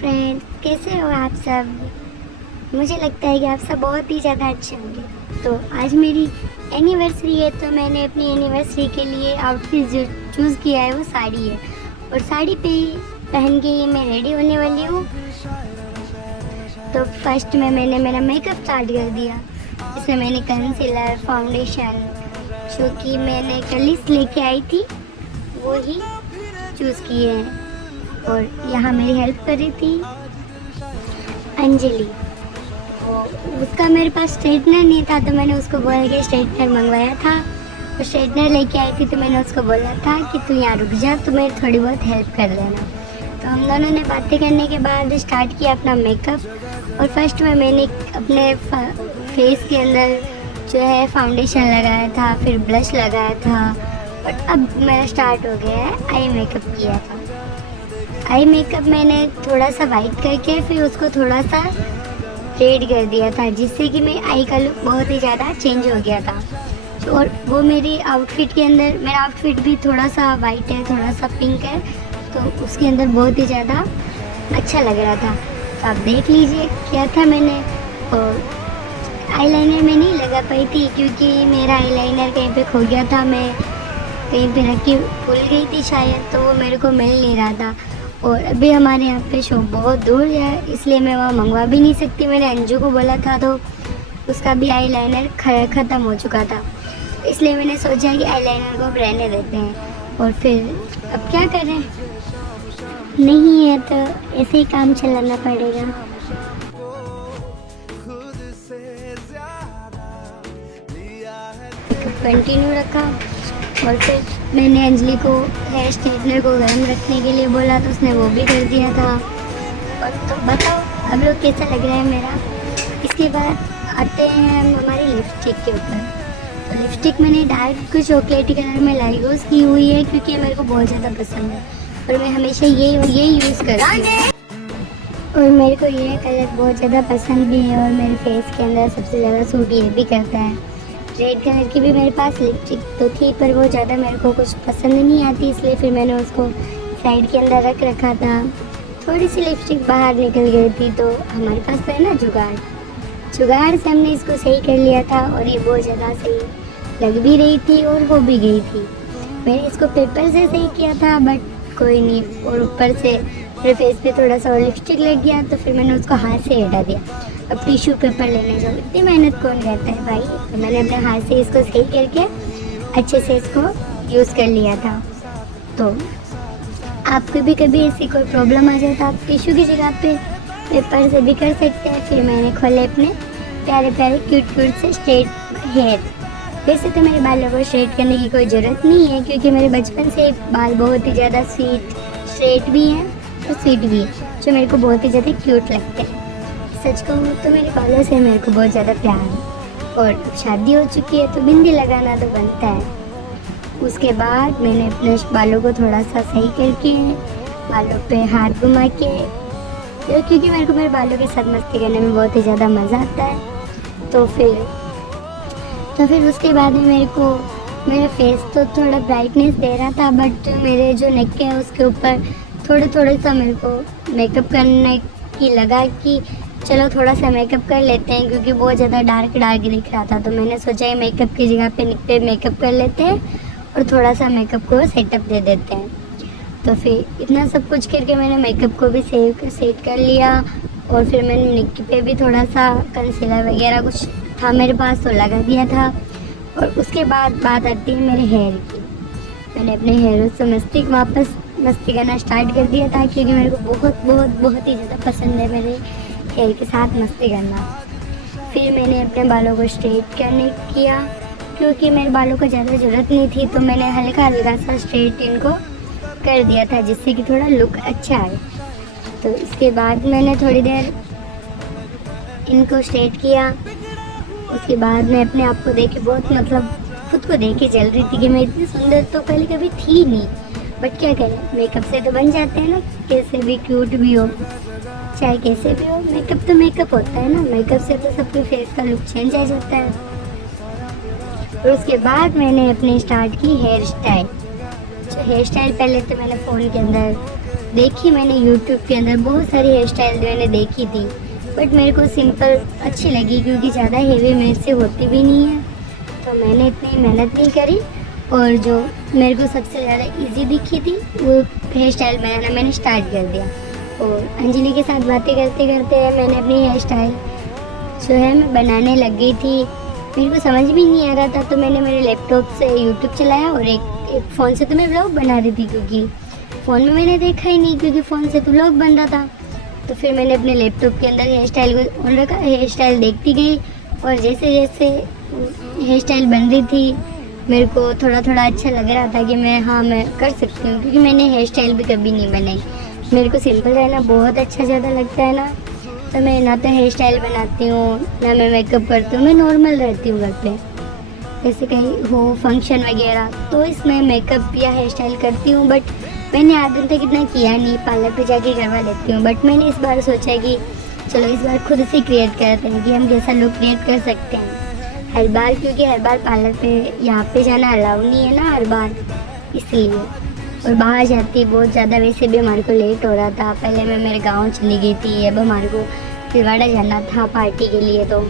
Friends, कैसे हो आप सब। मुझे लगता है कि आप सब बहुत ही ज़्यादा अच्छे होंगे। तो आज मेरी एनिवर्सरी है, तो मैंने अपनी एनिवर्सरी के लिए आउटफिट जो चूज़ किया है वो साड़ी है। और साड़ी पे पहन के मैं रेडी होने वाली हूँ। तो फर्स्ट में मैंने मेरा मेकअप स्टार्ट कर दिया। इसमें मैंने कंसीलर, फाउंडेशन जो कि मैंने कलिस लेके आई थी वो ही चूज़ किए हैं। और यहाँ मेरी हेल्प कर रही थी अंजलि। वो उसका मेरे पास स्ट्रेटनर नहीं था, तो मैंने उसको बोला कि स्ट्रेटनर मंगवाया था। और स्ट्रेटनर लेके आई थी, तो मैंने उसको बोला था कि तू यहाँ रुक जा, तो मेरी थोड़ी बहुत हेल्प कर देना। तो हम दोनों ने बातें करने के बाद स्टार्ट किया अपना मेकअप। और फर्स्ट में मैंने अपने फेस के अंदर जो है फाउंडेशन लगाया था, फिर ब्लश लगाया था। और अब मेरा स्टार्ट हो गया है आई मेकअप किया था। आई मेकअप मैंने थोड़ा सा वाइट करके फिर उसको थोड़ा सा रेड कर दिया था, जिससे कि मेरी आई का लुक बहुत ही ज़्यादा चेंज हो गया था। और वो मेरी आउटफिट के अंदर, मेरा आउटफिट भी थोड़ा सा वाइट है, थोड़ा सा पिंक है, तो उसके अंदर बहुत ही ज़्यादा अच्छा लग रहा था। तो आप देख लीजिए क्या था मैंने। और आईलाइनर में नहीं लगा पाई थी क्योंकि मेरा आईलाइनर कहीं पे खो गया था। मैं कहीं पे रख के भूल गई थी शायद, तो वो मेरे को मिल नहीं रहा था। और अभी हमारे यहाँ पे शॉप बहुत दूर है, इसलिए मैं वहाँ मंगवा भी नहीं सकती। मैंने अंजू को बोला था, तो उसका भी आईलाइनर ख़त्म हो चुका था, इसलिए मैंने सोचा कि आईलाइनर को अब रहने देते हैं। और फिर अब क्या करें, नहीं है तो ऐसे ही काम चलाना पड़ेगा। कंटिन्यू रखा और फिर मैंने अंजलि को हेयर स्ट्रेटनर को गर्म रखने के लिए बोला, तो उसने वो भी कर दिया था। और तो बताओ अब लोग कैसा लग रहा है मेरा। इसके बाद आते हैं हम हमारी लिपस्टिक के ऊपर। तो लिपस्टिक मैंने डार्क चॉकलेटी कलर में लाइगोस की हुई है क्योंकि मेरे को बहुत ज़्यादा पसंद है और मैं हमेशा ये यूज़ करती हूँ। और मेरे को ये कलर बहुत ज़्यादा पसंद भी है और मेरे फेस के अंदर सबसे ज़्यादा सूट ये भी करता है। रेड कलर की भी मेरे पास लिपस्टिक तो थी, पर वो ज़्यादा मेरे को कुछ पसंद नहीं आती, इसलिए फिर मैंने उसको साइड के अंदर रख रखा था। थोड़ी सी लिपस्टिक बाहर निकल गई थी, तो हमारे पास तो है ना जुगाड़ से हमने इसको सही कर लिया था। और ये बहुत ज़्यादा सही लग भी रही थी और हो भी गई थी। मैंने इसको पेपर से सही किया था, बट कोई नहीं। और ऊपर से मेरे फेस पे थोड़ा सा और लिपस्टिक लग गया, तो फिर मैंने उसको हाथ से हटा दिया। अब टिश्यू पेपर लेने जाओ, इतनी मेहनत कौन करता है भाई। तो मैंने अपने हाथ से इसको सही करके अच्छे से इसको यूज़ कर लिया था। तो आपको भी कभी ऐसी कोई प्रॉब्लम आ जाए तो आप टिश्यू की जगह पे पेपर से भी कर सकते हैं। फिर मैंने खोले अपने प्यारे प्यारे क्यूट से स्ट्रेट हेयर। वैसे तो मेरे बालों को स्ट्रेट करने की कोई ज़रूरत नहीं है क्योंकि मेरे बचपन से बाल बहुत ही ज़्यादा स्ट्रेट भी हैं और स्वीट भी है, जो मेरे को बहुत ही ज़्यादा क्यूट लगते हैं। सच कहूँ तो मेरे बालों से मेरे को बहुत ज़्यादा प्यार है। और अब शादी हो चुकी है तो बिंदी लगाना तो बनता है। उसके बाद मैंने अपने बालों को थोड़ा सा सही करके बालों पे हाथ घुमा के, क्योंकि मेरे को मेरे बालों के साथ मस्ती करने में बहुत ही ज़्यादा मज़ा आता है। तो फिर उसके बाद में मेरे को मेरा फेस तो थोड़ा ब्राइटनेस दे रहा था, बट मेरे जो नेक है उसके ऊपर थोड़े सा मेरे को मेकअप करने की लगा कि चलो थोड़ा सा मेकअप कर लेते हैं, क्योंकि बहुत ज़्यादा डार्क दिख रहा था। तो मैंने सोचा है मेकअप की जगह पे नेक पे मेकअप कर लेते हैं और थोड़ा सा मेकअप को सेटअप दे देते हैं। तो फिर इतना सब कुछ करके मैंने मेकअप को भी सेट कर लिया। और फिर मैंने नेक पे भी थोड़ा सा कंसीलर वगैरह कुछ था मेरे पास तो लगा दिया था। और उसके बाद बात आती है मेरे हेयर की। मैंने अपने हेयर से मस्ती करना स्टार्ट कर दिया था, क्योंकि मेरे को बहुत ही ज़्यादा पसंद है मेरे हेयर के साथ मस्ती करना। फिर मैंने अपने बालों को स्ट्रेट करने किया, क्योंकि मेरे बालों को ज़्यादा ज़रूरत नहीं थी, तो मैंने हल्का सा स्ट्रेट इनको कर दिया था, जिससे कि थोड़ा लुक अच्छा आए। तो इसके बाद मैंने थोड़ी देर इनको स्ट्रेट किया। उसके बाद मैं अपने आप को देख के खुद को देख के चल रही थी कि मैं इतनी सुंदर तो पहले कभी थी नहीं, बट क्या करें, मेकअप से तो बन जाते हैं ना, कैसे भी क्यूट भी हो चाहे कैसे भी हो। मेकअप तो मेकअप होता है ना, मेकअप से तो सबके फेस का लुक चेंज आ जाता है। और उसके बाद मैंने अपनी स्टार्ट की हेयर स्टाइल। हेयर स्टाइल पहले तो मैंने फ़ोन के अंदर देखी, मैंने यूट्यूब के अंदर बहुत सारी हेयर स्टाइल मैंने देखी थी, बट मेरे को सिंपल अच्छी लगी क्योंकि ज़्यादा हेवी मेरे से होती भी नहीं है। तो मैंने इतनी मेहनत नहीं करी और जो मेरे को सबसे ज़्यादा इजी दिखी थी वो हेयर स्टाइल बनाना मैंने स्टार्ट कर दिया। और अंजलि के साथ बातें करते करते मैंने अपनी हेयर स्टाइल जो है मैं बनाने लग गई थी। मेरे को समझ भी नहीं आ रहा था, तो मैंने मेरे लैपटॉप से यूट्यूब चलाया और एक फ़ोन से तो मैं व्लॉग बना रही थी क्योंकि फ़ोन में मैंने देखा ही नहीं, क्योंकि फ़ोन से तो व्लॉग बन रहा था। तो फिर मैंने अपने लैपटॉप के अंदर हेयर स्टाइल को ऑन रखा, हेयर स्टाइल देखती गई और जैसे जैसे हेयर स्टाइल बन रही थी मेरे को थोड़ा थोड़ा अच्छा लग रहा था कि मैं कर सकती हूँ, क्योंकि मैंने हेयर स्टाइल भी कभी नहीं बनाई। मेरे को सिंपल रहना बहुत अच्छा ज़्यादा लगता है ना, तो मैं ना तो हेयर स्टाइल बनाती हूँ ना मैं मेकअप करती हूँ, मैं नॉर्मल रहती हूँ घर पे। जैसे कहीं हो फंक्शन वगैरह तो इसमें मेकअप या हेयर स्टाइल करती हूँ, बट मैंने आज दिन तक इतना किया नहीं, पार्लर पे जाके करवा लेती हूँ। बट मैंने इस बार सोचा कि चलो इस बार खुद से क्रिएट करते हैं कि हम कैसा लुक क्रिएट कर सकते हैं हर बार, क्योंकि हर बार पार्लर पे यहाँ पे जाना अलाउ नहीं है ना हर बार, इसलिए। और बाहर जाती बहुत ज़्यादा, वैसे भी हमारे को लेट हो रहा था, पहले मैं मेरे गांव चली गई थी, अब हमारे को तिलवाड़ा जाना था पार्टी के लिए, तो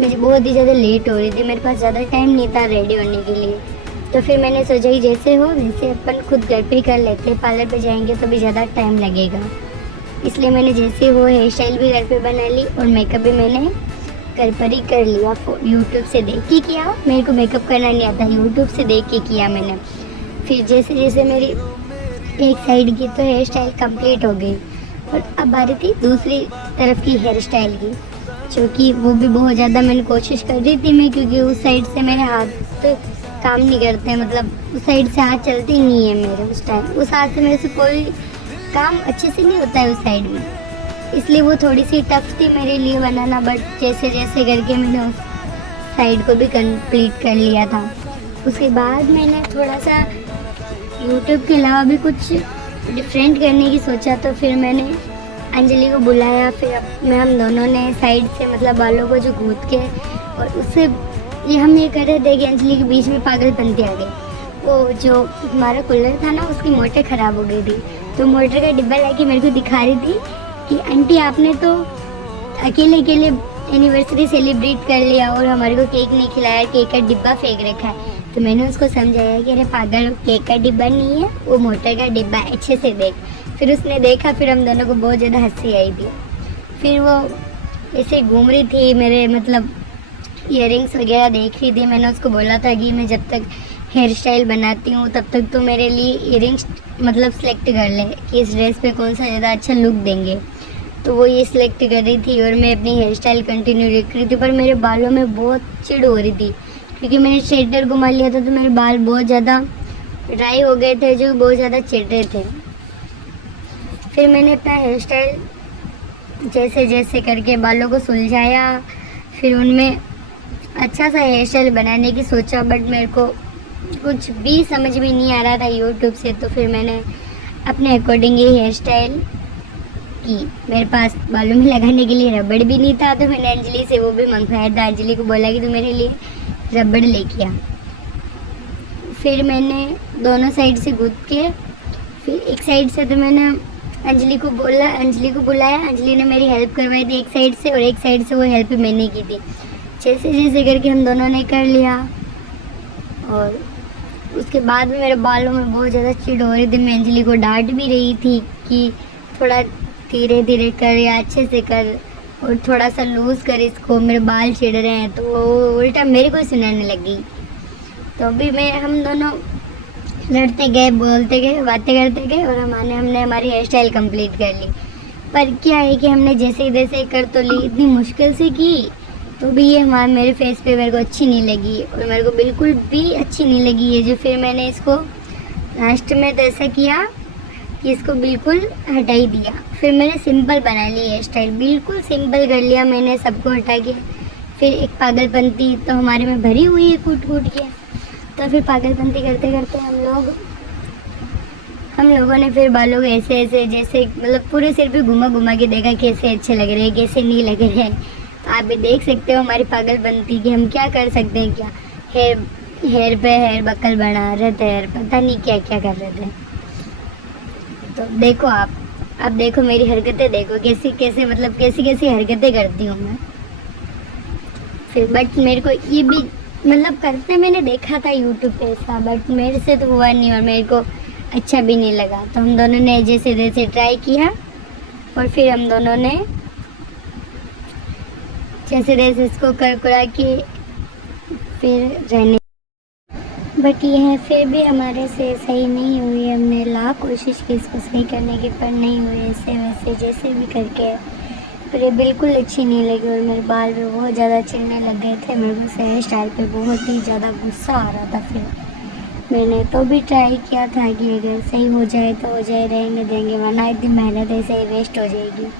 मुझे बहुत ही ज़्यादा लेट हो रही थी, मेरे पास ज़्यादा टाइम नहीं था रेडी होने के लिए। तो फिर मैंने सोचा कि जैसे हो वैसे अपन खुद घर पे ही कर लेते, पार्लर पे जाएंगे तो भी ज़्यादा टाइम लगेगा, इसलिए मैंने जैसे हो हेयर स्टाइल भी घर पे बना ली और मेकअप भी मैंने घर पर ही कर लिया। यूट्यूब से देख के किया, मेरे को मेकअप करना नहीं आता, यूट्यूब से देख के किया मैंने। फिर जैसे जैसे मेरी एक साइड की तो हेयर स्टाइल कंप्लीट हो गई और अब आ रही थी दूसरी तरफ की हेयर स्टाइल की, जो कि वो भी बहुत ज़्यादा मैंने कोशिश कर रही थी मैं, क्योंकि उस साइड से मेरे हाथ तो काम नहीं करते, मतलब उस साइड से हाथ चलते ही नहीं है मेरे उस टाइम, उस हाथ से मेरे से कोई काम अच्छे से नहीं होता है उस साइड में, इसलिए वो थोड़ी सी टफ थी मेरे लिए बनाना। बट जैसे जैसे करके मैंने उस साइड को भी कंप्लीट कर लिया था। उसके बाद मैंने थोड़ा सा यूट्यूब के अलावा भी कुछ डिफरेंट करने की सोचा, तो फिर मैंने अंजलि को बुलाया, फिर हम दोनों ने साइड से मतलब बालों को जो गूंथ के और उससे हम ये कर रहे थे कि अंजलि के बीच में पागलपंती आ गई। वो जो हमारा कूलर था ना उसकी मोटर ख़राब हो गई थी, तो मोटर का डिब्बा लाके मेरे को दिखा रही थी कि आंटी आपने तो अकेले अकेले एनिवर्सरी सेलिब्रेट कर लिया और हमारे को केक नहीं खिलाया, केक का डिब्बा फेंक रखा है। तो मैंने उसको समझाया कि अरे पागल, केक का डिब्बा नहीं है, वो मोटर का डिब्बा है, अच्छे से देख। फिर उसने देखा, फिर हम दोनों को बहुत ज़्यादा हंसी आई थी। फिर वो ऐसे घूम रही थी, मेरे मतलब इयररिंग्स वगैरह देख रही थी। मैंने उसको बोला था कि मैं जब तक हेयर स्टाइल बनाती हूँ तब तक तो मेरे लिए इयररिंग्स मतलब सेलेक्ट कर ले कि इस ड्रेस पे कौन सा ज़्यादा अच्छा लुक देंगे। तो वो ये सिलेक्ट कर रही थी और मैं अपनी हेयर स्टाइल कंटिन्यू रख रही थी, पर मेरे बालों में बहुत चिढ़ हो रही थी क्योंकि मैंने स्ट्रेटनर घुमा लिया था, तो मेरे बाल बहुत ज़्यादा ड्राई हो गए थे, जो बहुत ज़्यादा चिढ़ रहे थे। फिर मैंने अपना हेयर स्टाइल जैसे जैसे करके बालों को सुलझाया, फिर उनमें अच्छा सा हेयर स्टाइल बनाने की सोचा, बट मेरे को कुछ भी समझ में नहीं आ रहा था यूट्यूब से। तो फिर मैंने अपने अकॉर्डिंग ये हेयर स्टाइल की। मेरे पास बालों में लगाने के लिए रबड़ भी नहीं था, तो मैंने अंजलि से वो भी मंगवाया था। अंजलि को बोला कि तू मेरे लिए रबड़ लेके आ। फिर मैंने दोनों साइड से गूंथ के, फिर एक साइड से तो मैंने अंजलि को बुलाया, अंजलि ने मेरी हेल्प करवाई थी एक साइड से, और एक साइड से वो हेल्प मैंने की थी। जैसे जैसे करके हम दोनों ने कर लिया, और उसके बाद में मेरे बालों में बहुत ज़्यादा चिढ़ हो रही थी। मैं अंजलि को डांट भी रही थी कि थोड़ा धीरे धीरे कर या अच्छे से कर, और थोड़ा सा लूज़ कर इसको, मेरे बाल चिढ़ रहे हैं। तो वो उल्टा मेरे को सुनाने लगी। तो अभी हम दोनों लड़ते गए, बोलते गए, बातें करते गए, और हमने हमारी हेयर स्टाइल कंप्लीट कर ली। पर क्या है कि हमने जैसे जैसे कर तो ली, इतनी मुश्किल से की, तो भी ये मेरे फेस पे मेरे को अच्छी नहीं लगी, और मेरे को बिल्कुल भी अच्छी नहीं लगी ये जो। फिर मैंने इसको लास्ट में तो ऐसा किया कि इसको बिल्कुल हटा ही दिया। फिर मैंने सिंपल बना ली हेयर स्टाइल, बिल्कुल सिंपल कर लिया मैंने सबको हटा के। फिर एक पागलपंती तो हमारे में भरी हुई है कूट कूट के, तो फिर पागलपंती करते करते हम लोगों ने फिर बालों को ऐसे ऐसे जैसे मतलब पूरे सिर पे घुमा घुमा के देखा कैसे अच्छे लग रहे हैं, कैसे नहीं लग रहे हैं। तो आप भी देख सकते हो हमारी पागलपंती कि हम क्या कर सकते हैं, क्या हेयर पे हेयर बकल बना रहे थे और पता नहीं क्या क्या कर रहे थे। तो देखो आप देखो मेरी हरकतें, देखो कैसी कैसे मतलब कैसी कैसी हरकतें करती हूँ मैं। फिर बट मेरे को ये भी मतलब करते मैंने देखा था यूट्यूब पे ऐसा, बट मेरे से तो हुआ नहीं और मेरे को अच्छा भी नहीं लगा। तो हम दोनों ने जैसे जैसे ट्राई किया और फिर हम दोनों ने जैसे जैसे इसको कर के फिर रहने, बट यह फिर भी हमारे से सही नहीं हुई। हमने लाख कोशिश की इसको सही करने की, पर नहीं हुई ऐसे वैसे जैसे भी करके। पर ये बिल्कुल अच्छी नहीं लगी और मेरे बाल भी बहुत ज़्यादा चिढ़ने लग गए थे। मेरे को हेयर स्टाइल पे बहुत ही ज़्यादा गुस्सा आ रहा था। फिर मैंने तो भी ट्राई किया था कि अगर सही हो जाए तो हो जाए, रहने देंगे, वरना इतनी मेहनत ऐसे ही वेस्ट हो जाएगी।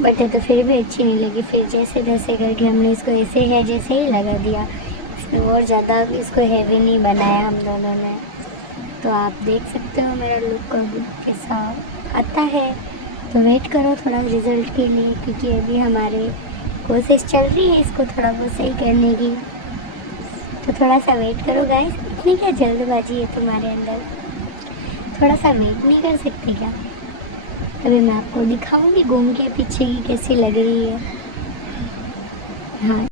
बट ये तो फिर भी अच्छी नहीं लगी। फिर जैसे तैसे करके हमने इसको ऐसे है जैसे ही लगा दिया, इसमें और ज़्यादा इसको हैवी नहीं बनाया हम दोनों ने। तो आप देख सकते हो मेरा लुक कैसा आता है। तो वेट करो थोड़ा रिज़ल्ट के लिए, क्योंकि अभी हमारे कोशिश चल रही है इसको थोड़ा बहुत सही करने की। तो थोड़ा सा वेट करो गाइस, इतनी क्या जल्दबाजी है तुम्हारे अंदर, थोड़ा सा वेट नहीं कर सकते क्या? अभी मैं आपको दिखाऊंगी घूम के पीछे की कैसी लग रही है। हाँ,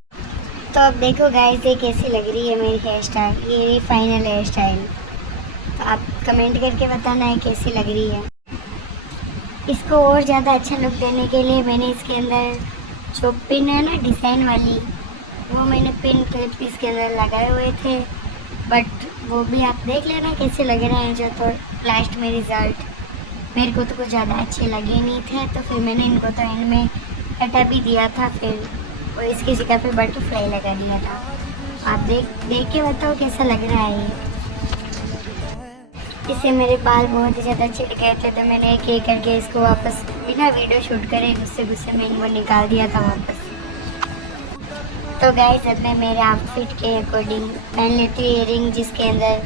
तो अब देखो गाइस ये कैसी लग रही है मेरी हेयर स्टाइल, ये मेरी फाइनल हेयर स्टाइल। तो आप कमेंट करके बताना है कैसी लग रही है। इसको और ज़्यादा अच्छा लुक देने के लिए मैंने इसके अंदर जो पिन है ना डिज़ाइन वाली, वो मैंने पिन क्लिप इसके अंदर लगाए हुए थे। बट वो भी आप देख लेना कैसे लग रहे हैं। जो तो लास्ट में रिज़ल्ट मेरे को तो कुछ ज़्यादा अच्छे लगे नहीं थे, तो फिर मैंने इनको तो एंड में हटा भी दिया था। फिर वो इसकी जगह पे बटरफ्लाई लगा दिया था। आप देख के बताओ कैसा लग रहा है ये। इससे मेरे बाल बहुत ही ज़्यादा चिढ़ गए थे, तो मैंने एक करके इसको वापस बिना वीडियो शूट करे गुस्से में इनको निकाल दिया था वापस। तो गाइस अब मैं मेरे आउटफिट के अकॉर्डिंग पहन लेती हूँ इयररिंग, जिसके अंदर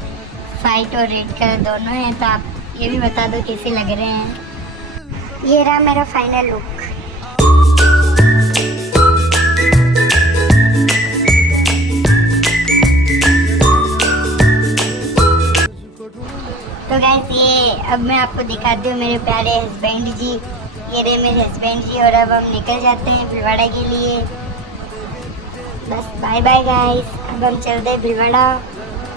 वाइट और रेड कलर दोनों हैं। तो आप ये भी बता दो कैसे लग रहे हैं। ये रहा मेरा फाइनल लुक। तो गाइस ये अब मैं आपको दिखाती हूँ मेरे प्यारे हस्बैंड जी। ये रहे मेरे हस्बैंड जी और अब हम निकल जाते हैं भीलवाड़ा के लिए। बस बाय बाय गाइस, अब हम चलते हैं भीलवाड़ा,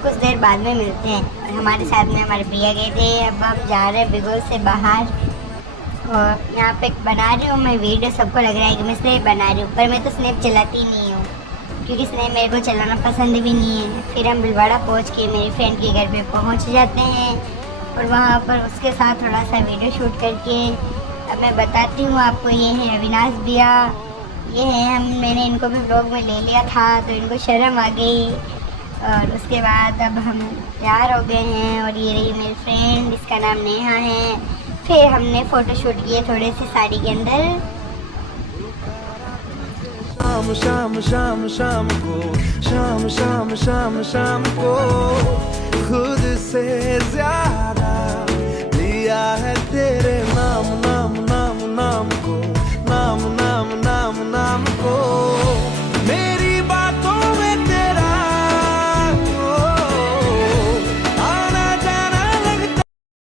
कुछ देर बाद में मिलते हैं। और हमारे साथ में हमारे भैया गए थे। अब हम जा रहे हैं बिगोल से बाहर और यहाँ पे बना रही हूँ मैं वीडियो। सबको लग रहा है कि मैं स्नैप बना रही हूँ, पर मैं तो स्नैप चलाती नहीं हूँ, क्योंकि स्नैप मेरे को चलाना पसंद भी नहीं है। फिर हम भीलवाड़ा पहुँच के मेरी फ्रेंड के घर पे पहुँच जाते हैं और वहाँ पर उसके साथ थोड़ा सा वीडियो शूट करके अब मैं बताती हूँ आपको। ये है अविनाश भैया, ये है मैंने इनको भी व्लॉग में ले लिया था तो इनको शर्म आ गई। और उसके बाद अब हम तैयार हो गए हैं और ये रही मेरी फ्रेंड, इसका नाम नेहा है। फिर हमने फ़ोटो शूट किए थोड़े से साड़ी के अंदर। शाम शाम शाम शाम को शाम शाम शाम शाम को खुद से ज्यादा लिया है तेरे